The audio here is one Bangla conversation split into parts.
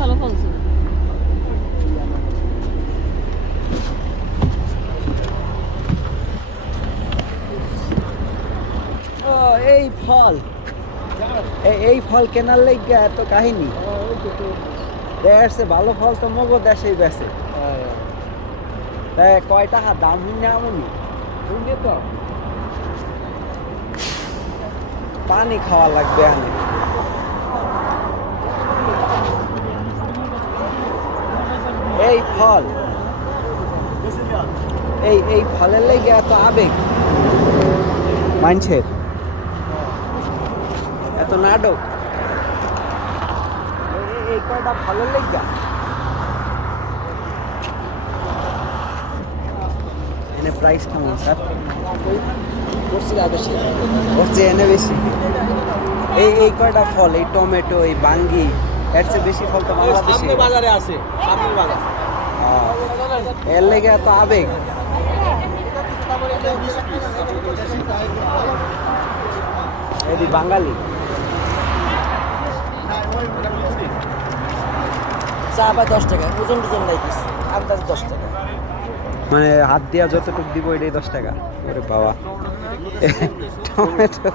ভালো ফলছে। ও এই ফল, এই ফল কেনার লাইগা এত কাহিনী। দেশে ভালো ফল তো মগো দেশেই বেছে। তাই কয় টাকা দাম হইনি আমনি তো পানি খাওয়া লাগবে এখানে। এই ফল, এই ফলের লেগে এত আবেগ মানুষের, এত নাটক এই কয়টা ফলের লেগে। এনে প্রাইস কেমন স্যার? এনে বেশি। এই কয়টা ফল, এই টমেটো, এই বাঙ্গি, এর চেয়ে বেশি ফল তো বাংলাদেশে বাজারে আছে, সামনের বাজার। এর লেগে এত আবেগ। এদি বাঙালি চা বা 10 টাকা, ওজন টুজন নাই কিছু, আন্দাজ 10 টাকা। মানে হাত দিয়া যতটুকু দিব এটাই 10 টাকা। ওরে বাবা, টমেটো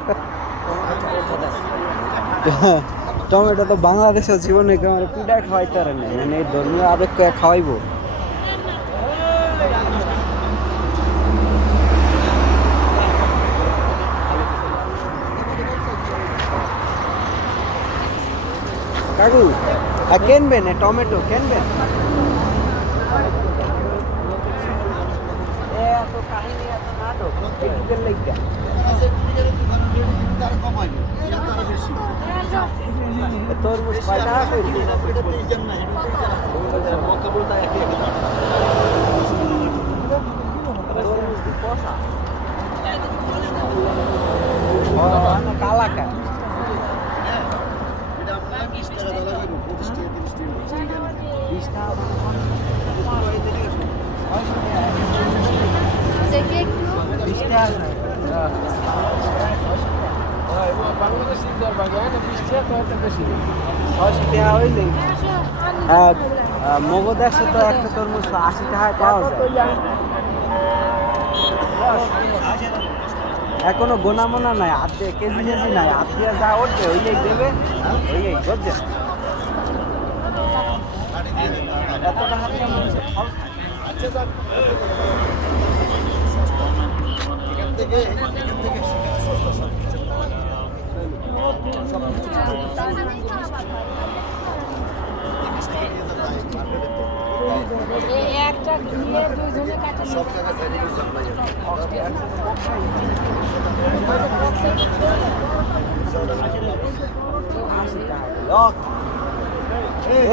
টমেটো তো বাংলাদেশের জীবনে আমার পিঠা খাওয়াইতে পারে না, মানে এই ধর্মীয় আবেগ করে খাওয়াইবো। কাকু কিনবেন টমেটো? কিনবেন? এত কাহিনী, এত নাটক এদিকের লেগা। তরমুজ কয় টাকা করে? কালাকা মগজ 100 তো একটা তরমুজ 80 টাকায় পাওয়া যায়। এখনো গোনা মোনা নাই, আধে কেজি কেজি নাই, আধে যা ওঠে ওই দেবে, ওই বুঝছে। এত টাকা দিয়ে মানুষের ফল খায়। একটা দিয়ে দুইজনে কাটা সব জায়গা সাইডে সাপ্লাই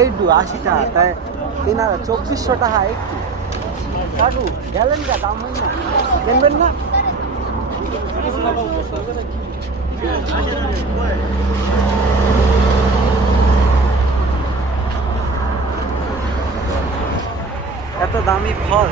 এই 80 টাকা, তাই 2400 টাকা। একটু কাকু গেলেন যা দাম হয় না, কিনবেন না? এত দামি ফল